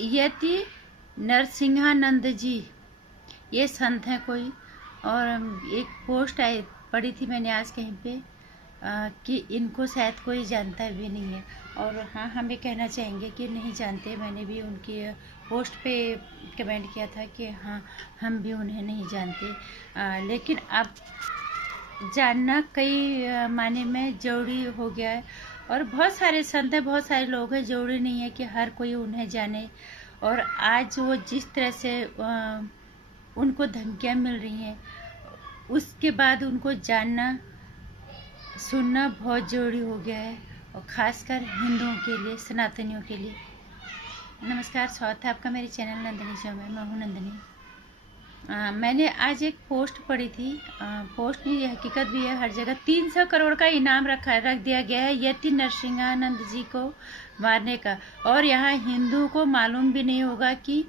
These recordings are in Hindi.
यति नरसिंहानंद जी, ये संत हैं कोई। और एक पोस्ट आई पढ़ी थी मैंने आज कहीं पे कि इनको शायद कोई जानता भी नहीं है। और हाँ, हम ये कहना चाहेंगे कि नहीं जानते। मैंने भी उनकी पोस्ट पे कमेंट किया था कि हाँ, हम भी उन्हें नहीं जानते। लेकिन अब जानना कई माने में जरूरी हो गया है। और बहुत सारे संत हैं, बहुत सारे लोग हैं, जरूरी नहीं है कि हर कोई उन्हें जाने। और आज वो जिस तरह से उनको धमकियाँ मिल रही हैं, उसके बाद उनको जानना सुनना बहुत ज़रूरी हो गया है, और ख़ासकर हिंदुओं के लिए, सनातनियों के लिए। नमस्कार, स्वागत है आपका मेरे चैनल नंदिनी शो में। मैं हूँ नंदिनी। मैंने आज एक पोस्ट पढ़ी थी। पोस्ट नहीं, ये हकीकत भी है। हर जगह 300 करोड़ का इनाम रख दिया गया है यति नरसिंहानंद जी को मारने का। और यहाँ हिंदू को मालूम भी नहीं होगा कि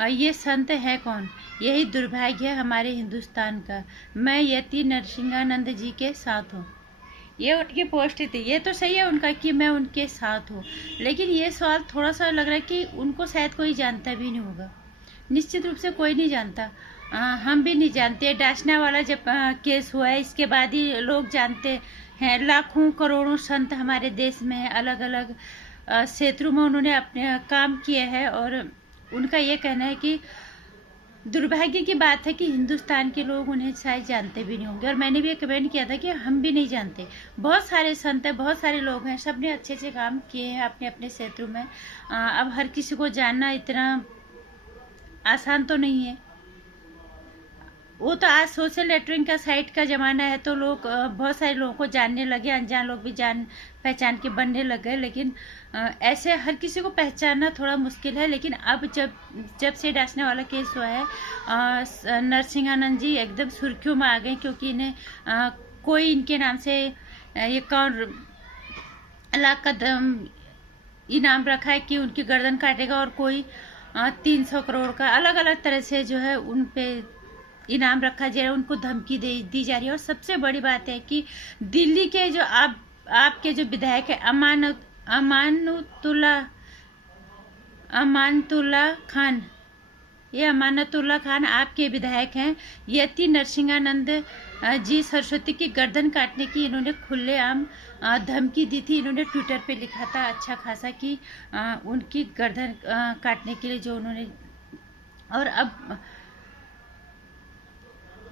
ये संत है कौन। यही दुर्भाग्य है हमारे हिंदुस्तान का। मैं यति नरसिंहानंद जी के साथ हूँ, ये उनकी पोस्ट थी। ये तो सही है उनका कि मैं उनके साथ हूँ, लेकिन ये सवाल थोड़ा सा लग रहा है कि उनको शायद कोई जानता भी नहीं होगा। निश्चित रूप से कोई नहीं जानता। हम भी नहीं जानते। डासना वाला जब केस हुआ है, इसके बाद ही लोग जानते हैं। लाखों करोड़ों संत हमारे देश में है, अलग अलग क्षेत्रों में उन्होंने अपने काम किए हैं। और उनका ये कहना है कि दुर्भाग्य की बात है कि हिंदुस्तान के लोग उन्हें शायद जानते भी नहीं होंगे। और मैंने भी ये कमेंट किया था कि हम भी नहीं जानते। बहुत सारे संत हैं, बहुत सारे लोग हैं, सब ने अच्छे अच्छे काम किए हैं अपने अपने क्षेत्रों में। अब हर किसी को जानना इतना आसान तो नहीं है। वो तो आज सोशल नेटवर्किंग का साइट का ज़माना है, तो लोग बहुत सारे लोगों को जानने लगे, अनजान लोग भी जान पहचान के बनने लग गए। लेकिन ऐसे हर किसी को पहचानना थोड़ा मुश्किल है। लेकिन अब जब से डांसने वाला केस हुआ है, नरसिंहानंद जी एकदम सुर्खियों में आ गए, क्योंकि इन्हें कोई इनके नाम से ये कौन लाख का इनाम रखा है कि उनकी गर्दन काटेगा। और कोई 300 करोड़ का अलग अलग तरह से जो है उन पे इनाम रखा जा रहा है, उनको धमकी दी जा रही है। और सबसे बड़ी बात है कि दिल्ली के जो आपके जो विधायक है अमानतुल्ला खान, ये अमानतुल्ला खान आपके विधायक हैं। यति नरसिंहानंद जी सरस्वती की गर्दन काटने की इन्होंने खुलेआम धमकी दी थी। इन्होंने ट्विटर पे लिखा था अच्छा खासा कि उनकी गर्दन काटने के लिए जो उन्होंने। और अब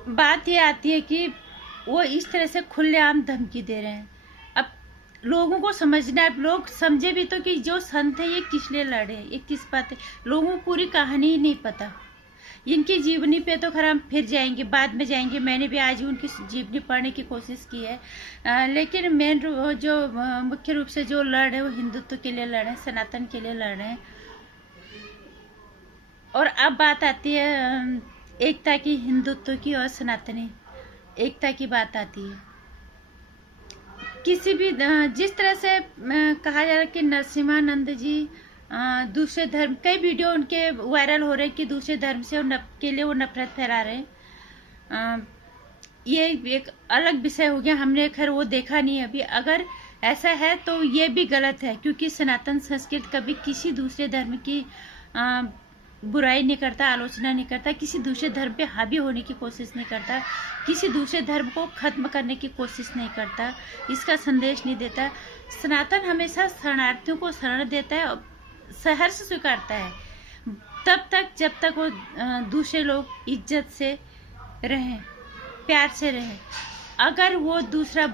बात ये आती है कि वो इस तरह से खुलेआम धमकी दे रहे हैं। अब लोगों को समझना है, लोग समझे भी तो कि जो संत है ये किस लिए लड़े, ये किस बात है। लोगों को पूरी कहानी ही नहीं पता। इनकी जीवनी पे तो खैर हम फिर जाएंगे, बाद में जाएंगे। मैंने भी आज ही उनकी जीवनी पढ़ने की कोशिश की है। लेकिन मेन जो मुख्य रूप से जो लड़ रहे हैं वो हिंदुत्व के लिए लड़ रहे हैं, सनातन के लिए लड़ रहे हैं। और अब बात आती है एकता की, हिंदुत्व की और सनातनी एकता की बात आती है। किसी भी जिस तरह से कहा जा रहा है कि नरसिंहानंद जी दूसरे धर्म, कई वीडियो उनके वायरल हो रहे हैं कि दूसरे धर्म से के लिए वो नफरत फैला रहे हैं। ये एक अलग विषय हो गया, हमने खैर वो देखा नहीं अभी। अगर ऐसा है तो ये भी गलत है, क्योंकि सनातन संस्कृत कभी किसी दूसरे धर्म की बुराई नहीं करता, आलोचना नहीं करता, किसी दूसरे धर्म पे हावी होने की कोशिश नहीं करता, किसी दूसरे धर्म को खत्म करने की कोशिश नहीं करता, इसका संदेश नहीं देता। सनातन हमेशा शरणार्थियों को शरण देता है और सहर्ष स्वीकारता है, तब तक जब तक वो दूसरे लोग इज्जत से रहें, प्यार से रहें। अगर वो दूसरा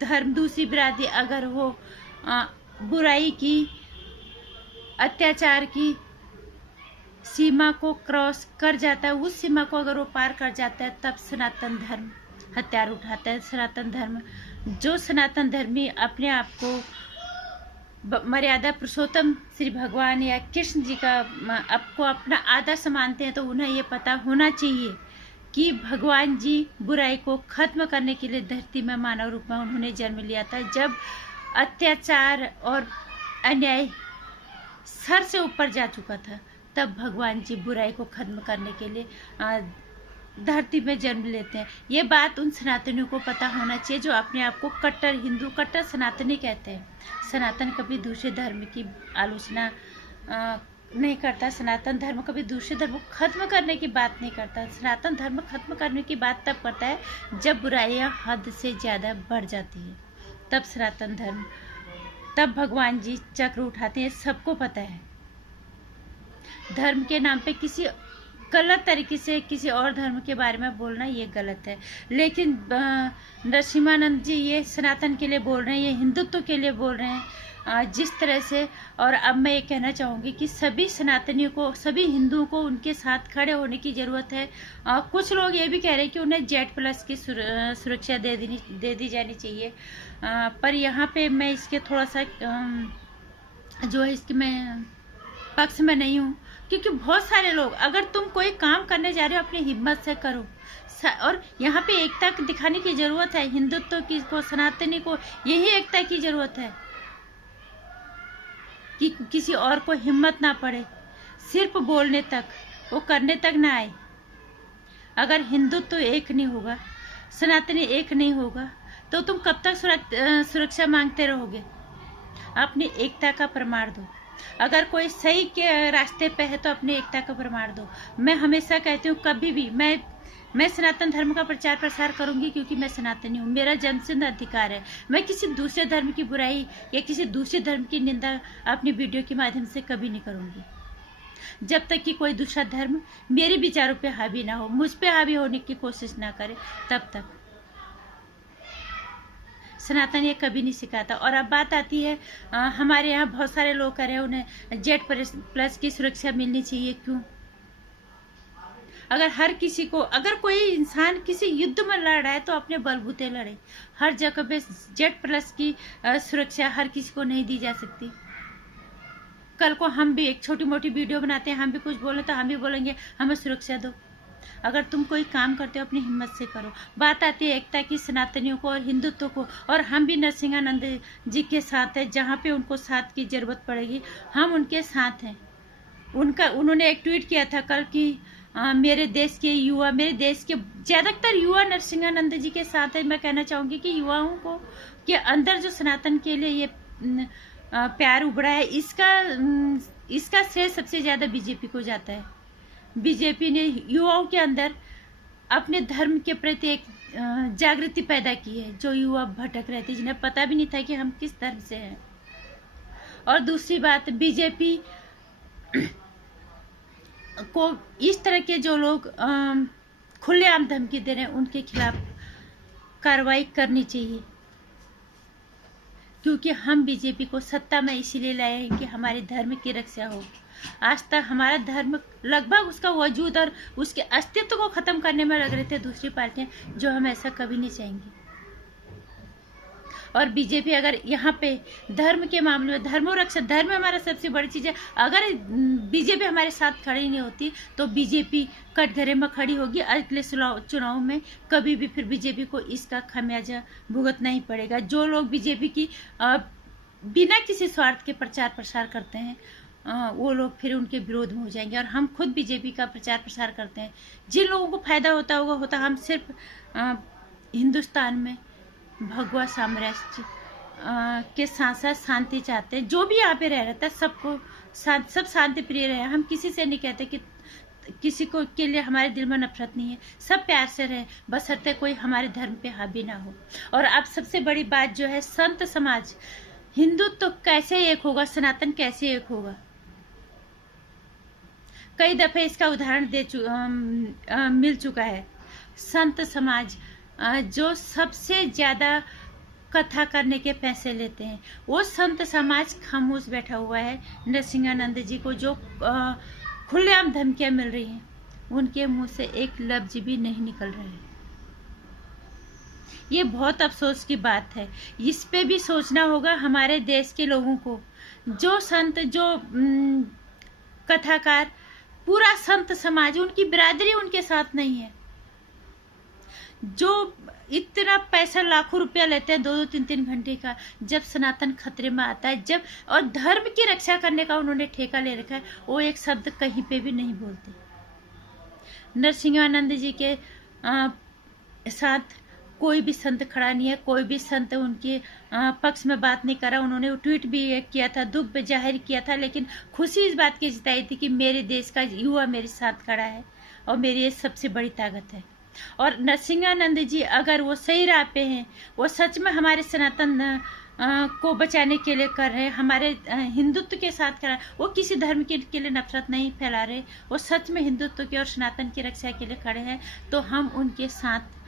धर्म, दूसरी बिरादरी अगर वो बुराई की, अत्याचार की सीमा को क्रॉस कर जाता है, उस सीमा को अगर वो पार कर जाता है, तब सनातन धर्म हथियार उठाता है। सनातन धर्म, जो सनातन धर्मी अपने आप को मर्यादा पुरुषोत्तम श्री भगवान या कृष्ण जी का आपको अपना आदर्श मानते हैं, तो उन्हें ये पता होना चाहिए कि भगवान जी बुराई को खत्म करने के लिए धरती में मानव रूप में उन्होंने जन्म लिया था। जब अत्याचार और अन्याय सर से ऊपर जा चुका था, तब भगवान जी बुराई को खत्म करने के लिए धरती में जन्म लेते हैं। ये बात उन सनातनियों को पता होना चाहिए जो अपने आप को कट्टर हिंदू, कट्टर सनातनी कहते हैं। सनातन कभी दूसरे धर्म की आलोचना नहीं करता। सनातन धर्म कभी दूसरे धर्म को खत्म करने की बात नहीं करता। सनातन धर्म खत्म करने की बात तब करता है जब बुराइयां हद से ज़्यादा बढ़ जाती है, तब सनातन धर्म, तब भगवान जी चक्र उठाते हैं। सबको पता है धर्म के नाम पे किसी गलत तरीके से किसी और धर्म के बारे में बोलना ये गलत है। लेकिन नरसिम्हानंद जी ये सनातन के लिए बोल रहे हैं, ये हिंदुत्व के लिए बोल रहे हैं जिस तरह से। और अब मैं ये कहना चाहूँगी कि सभी सनातनियों को, सभी हिंदुओं को उनके साथ खड़े होने की ज़रूरत है। कुछ लोग ये भी कह रहे हैं कि उन्हें Z+ की सुरक्षा दे दी जानी चाहिए। पर यहाँ पे मैं इसके थोड़ा सा जो है इसके मैं पक्ष में नहीं हूँ, क्योंकि बहुत सारे लोग, अगर तुम कोई काम करने जा रहे हो अपनी हिम्मत से करो। और यहाँ पे एकता दिखाने की जरूरत है। हिंदुत्व की को, सनातनी को यही एकता की जरूरत है कि किसी और को हिम्मत ना पड़े, सिर्फ बोलने तक, वो करने तक ना आए। अगर हिंदुत्व एक नहीं होगा, सनातनी एक नहीं होगा, तो तुम कब तक सुरक्षा मांगते रहोगे? अपनी एकता का प्रमाण दो। अगर कोई सही के रास्ते पे है तो अपनी एकता का प्रमाण दो। मैं हमेशा कहती हूँ, कभी भी मैं सनातन धर्म का प्रचार प्रसार करूंगी, क्योंकि मैं सनातनी हूँ। मेरा जन्मसिद्ध अधिकार है। मैं किसी दूसरे धर्म की बुराई या किसी दूसरे धर्म की निंदा अपनी वीडियो के माध्यम से कभी नहीं करूंगी, जब तक कि कोई दूसरा धर्म मेरे विचारों पे हावी ना हो, मुझ पे हावी होने की कोशिश ना करे, तब तक। सनातन ये कभी नहीं सिखाता। और अब बात आती है, हमारे यहाँ बहुत सारे लोग कह रहे हैं उन्हें Z+ की सुरक्षा मिलनी चाहिए। क्यों? अगर हर किसी को, अगर कोई इंसान किसी युद्ध में लड़ रहा है तो अपने बलबूते लड़े। हर जगह पे Z+ की सुरक्षा हर किसी को नहीं दी जा सकती। कल को हम भी एक छोटी मोटी वीडियो बनाते हैं, हम भी कुछ बोले तो हम भी बोलेंगे हमें सुरक्षा दो। अगर तुम कोई काम करते हो अपनी हिम्मत से करो। बात आती है एकता की, सनातनियों को और हिंदुत्व को, और हम भी नरसिम्हानंद जी के साथ हैं। जहाँ पे उनको साथ की जरूरत पड़ेगी हम उनके साथ हैं। उन्होंने एक ट्वीट किया था कल कि मेरे देश के युवा, मेरे देश के ज़्यादातर युवा नरसिम्हानंद जी के साथ है। मैं कहना चाहूँगी कि युवाओं को के अंदर जो सनातन के लिए ये प्यार उभरा है, इसका श्रेय सबसे ज़्यादा बीजेपी को जाता है। बीजेपी ने युवाओं के अंदर अपने धर्म के प्रति एक जागृति पैदा की है। जो युवा भटक रहे थे, जिन्हें पता भी नहीं था कि हम किस धर्म से हैं। और दूसरी बात, बीजेपी को इस तरह के जो लोग खुलेआम धमकी दे रहे हैं, उनके खिलाफ कार्रवाई करनी चाहिए। क्योंकि हम बीजेपी को सत्ता में इसीलिए लाए हैं कि हमारे धर्म की रक्षा हो। आज तक हमारा धर्म लगभग उसका वजूद और उसके अस्तित्व को खत्म करने में लग रहे थे दूसरी पार्टियां, जो हम ऐसा कभी नहीं चाहेंगे। और बीजेपी अगर यहाँ पे धर्म के मामले में, धर्म रक्षा, धर्म हमारा सबसे बड़ी चीज है। अगर बीजेपी हमारे साथ खड़ी नहीं होती तो बीजेपी कटघरे में खड़ी होगी। अगले चुनाव में कभी भी फिर बीजेपी को इसका खामियाजा भुगतना ही पड़ेगा। जो लोग बीजेपी की बिना किसी स्वार्थ के प्रचार प्रसार करते हैं, वो लोग फिर उनके विरोध में हो जाएंगे। और हम खुद बीजेपी का प्रचार प्रसार करते हैं। जिन लोगों को फायदा होता हम सिर्फ हिंदुस्तान में भगवा साम्राज्य के साथ साथ शांति चाहते हैं। जो भी यहाँ पे रह रहता है सबको सब शांति प्रिय रहे। हम किसी से नहीं कहते कि किसी को के लिए हमारे दिल में नफरत नहीं है। सब प्यार से रहे, बशर्ते कोई हमारे धर्म पे हावी ना हो। और अब सबसे बड़ी बात जो है, संत समाज, हिंदुत्व तो कैसे एक होगा, सनातन कैसे एक होगा? कई दफे इसका उदाहरण मिल चुका है। संत समाज जो सबसे ज्यादा कथा करने के पैसे लेते हैं, वो संत समाज खामोश बैठा हुआ है। नरसिम्हानंद जी को जो खुलेआम धमकियां मिल रही हैं, उनके मुंह से एक लफ्ज भी नहीं निकल रहे हैं। ये बहुत अफसोस की बात है। इस पे भी सोचना होगा हमारे देश के लोगों को। जो संत, जो कथाकार, पूरा संत समाज, उनकी बिरादरी उनके साथ नहीं है। जो इतना पैसा, लाखों रुपया लेते हैं 2-2, 3-3 घंटे का, जब सनातन खतरे में आता है, जब और धर्म की रक्षा करने का उन्होंने ठेका ले रखा है, वो एक शब्द कहीं पे भी नहीं बोलते। नरसिम्हानंद जी के साथ कोई भी संत खड़ा नहीं है, कोई भी संत उनके पक्ष में बात नहीं करा। उन्होंने ट्वीट भी किया था, दुख भी जाहिर किया था, लेकिन खुशी इस बात की जताई थी कि मेरे देश का युवा मेरे साथ खड़ा है और मेरी ये सबसे बड़ी ताकत है। और नरसिंहानंद जी अगर वो सही राह पे हैं, वो सच में हमारे सनातन को बचाने के लिए कर रहे हैं, हमारे हिंदुत्व के साथ कर रहे हैं, वो किसी धर्म के लिए नफरत नहीं फैला रहे, वो सच में हिंदुत्व की और सनातन की रक्षा के लिए खड़े हैं, तो हम उनके साथ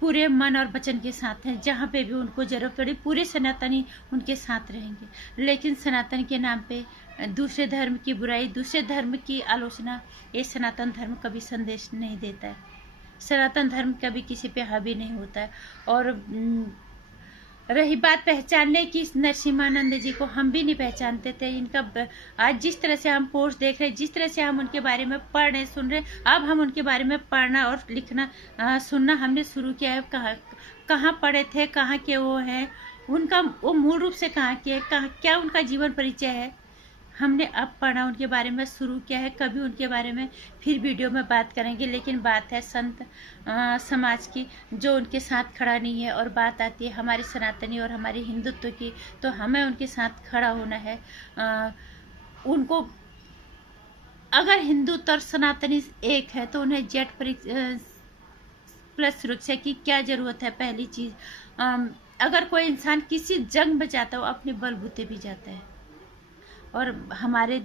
पूरे मन और वचन के साथ हैं। जहाँ पे भी उनको जरूरत पड़ी पूरे सनातनी उनके साथ रहेंगे। लेकिन सनातन के नाम पे दूसरे धर्म की बुराई, दूसरे धर्म की आलोचना, ये सनातन धर्म कभी संदेश नहीं देता है। सनातन धर्म कभी किसी पे हावी नहीं होता है। और रही बात पहचानने की, नरसिम्हानंद जी को हम भी नहीं पहचानते थे। इनका आज जिस तरह से हम पोस्ट देख रहे हैं, जिस तरह से हम उनके बारे में पढ़ रहे सुन रहे, अब हम उनके बारे में पढ़ना और लिखना सुनना हमने शुरू किया है। कहाँ पढ़े थे, कहाँ के वो हैं, उनका वो मूल रूप से कहाँ के, क्या उनका जीवन परिचय है, हमने अब पढ़ा, उनके बारे में शुरू किया है। कभी उनके बारे में फिर वीडियो में बात करेंगे। लेकिन बात है संत समाज की, जो उनके साथ खड़ा नहीं है, और बात आती है हमारे सनातनी और हमारे हिंदुत्व की, तो हमें उनके साथ खड़ा होना है। उनको अगर हिंदुत्व और सनातनी एक है तो उन्हें जेट प्लस सुरक्षा की क्या जरूरत है। पहली चीज, अगर कोई इंसान किसी जंग में जाता है, वो अपने बलबूते भी जाता है, और हमारे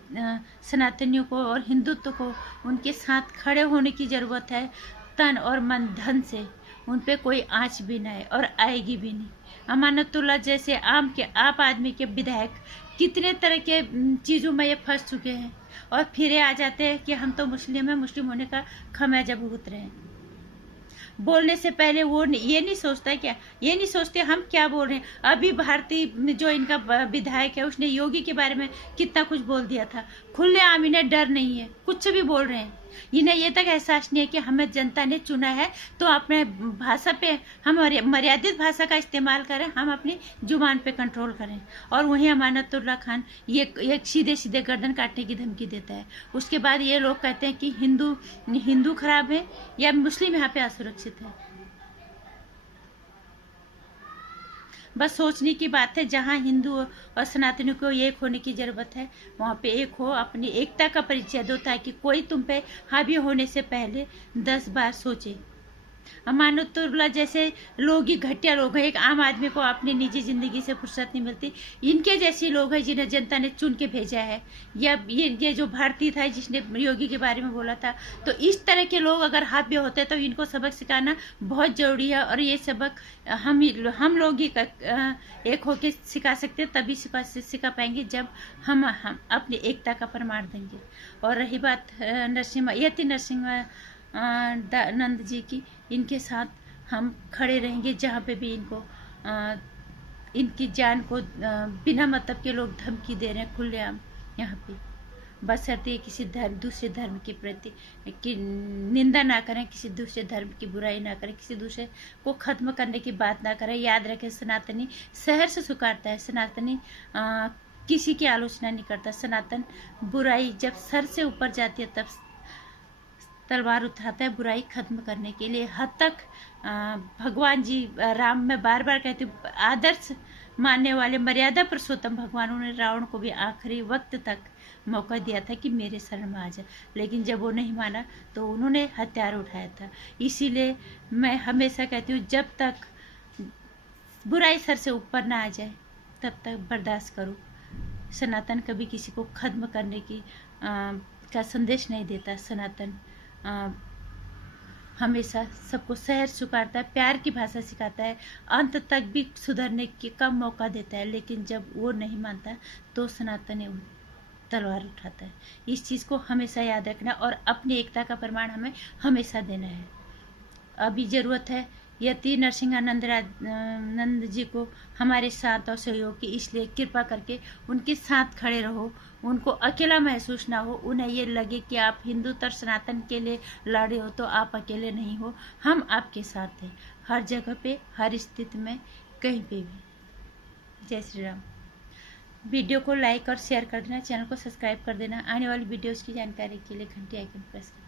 सनातनियों को और हिंदुत्व को उनके साथ खड़े होने की ज़रूरत है। तन और मन धन से उन पे कोई आँच भी ना आए और आएगी भी नहीं। अमानतुल्लाह जैसे आप आदमी के विधायक कितने तरह के चीज़ों में ये फंस चुके हैं, और फिर ये आ जाते हैं कि हम तो मुस्लिम हैं, मुस्लिम होने का खमियाजा भुगत रहे हैं। बोलने से पहले वो ये नहीं सोचता क्या, ये नहीं सोचते हम क्या बोल रहे हैं। अभी भारतीय जो इनका विधायक है, उसने योगी के बारे में कितना कुछ बोल दिया था। खुलेआम इन्हें डर नहीं है, कुछ भी बोल रहे हैं। इन्हें ये तक एहसास नहीं है कि हमें जनता ने चुना है, तो अपने भाषा पे हम मर्यादित भाषा का इस्तेमाल करें, हम अपनी जुबान पे कंट्रोल करें। और वहीं अमानतुल्लाह खान ये सीधे सीधे गर्दन काटने की धमकी देता है। उसके बाद ये लोग कहते हैं कि हिंदू खराब है या मुस्लिम यहाँ पे असुरक्षित है। बस सोचने की बात है। जहाँ हिंदू और सनातनियों को एक होने की जरूरत है, वहाँ पे एक हो, अपनी एकता का परिचय दो, ताकि कोई तुम पे हावी होने से पहले 10 बार सोचे। अमानतुल्लाह जैसे लोग ही घटिया लोग हैं। एक आम आदमी को अपनी निजी जिंदगी से फुर्सत नहीं मिलती। इनके जैसे लोग हैं जिन्हें जनता ने चुन के भेजा है। या ये जो भारतीय था जिसने योगी के बारे में बोला था, तो इस तरह के लोग अगर हावी होते तो इनको सबक सिखाना बहुत जरूरी है। और ये सबक हम लोग ही एक होके सिखा सकते हैं, तभी सिखा पाएंगे जब हम अपनी एकता का प्रमाण देंगे। और रही बात नंद जी की, इनके साथ हम खड़े रहेंगे जहाँ पे भी इनकी जान को बिना मतलब के लोग धमकी दे रहे हैं खुलेआम यहाँ पे। बशर्ते किसी दूसरे धर्म के प्रति की निंदा ना करें, किसी दूसरे धर्म की बुराई ना करें, किसी दूसरे को खत्म करने की बात ना करें। याद रखें, सनातनी शहर से सुकारता है, सनातनी किसी की आलोचना नहीं करता। सनातन बुराई जब सर से ऊपर जाती है तब तलवार उठाता है बुराई खत्म करने के लिए। हद तक भगवान जी राम, मैं बार बार कहती हूँ, आदर्श मानने वाले मर्यादा पुरुषोत्तम भगवानों ने रावण को भी आखिरी वक्त तक मौका दिया था कि मेरे शरण में आ जाए, लेकिन जब वो नहीं माना तो उन्होंने हथियार उठाया था। इसीलिए मैं हमेशा कहती हूँ, जब तक बुराई सर से ऊपर ना आ जाए तब तक बर्दाश्त करो। सनातन कभी किसी को खत्म करने की का संदेश नहीं देता। सनातन हमेशा सबको सहर स्वीकारता है, प्यार की भाषा सिखाता है, अंत तक भी सुधरने की कम मौका देता है। लेकिन जब वो नहीं मानता तो सनातन तलवार उठाता है। इस चीज़ को हमेशा याद रखना और अपनी एकता का प्रमाण हमें हमेशा देना है। अभी ज़रूरत है यति नंद जी को हमारे साथ और सहयोग की, इसलिए कृपा करके उनके साथ खड़े रहो। उनको अकेला महसूस ना हो, उन्हें ये लगे कि आप हिंदुत्व और सनातन के लिए लड़े हो तो आप अकेले नहीं हो, हम आपके साथ हैं, हर जगह पे, हर स्थिति में, कहीं पे भी। जय श्री राम। वीडियो को लाइक और शेयर कर देना, चैनल को सब्सक्राइब कर देना। आने वाली वीडियोज़ की जानकारी के लिए घंटी आइकन प्रेस करें।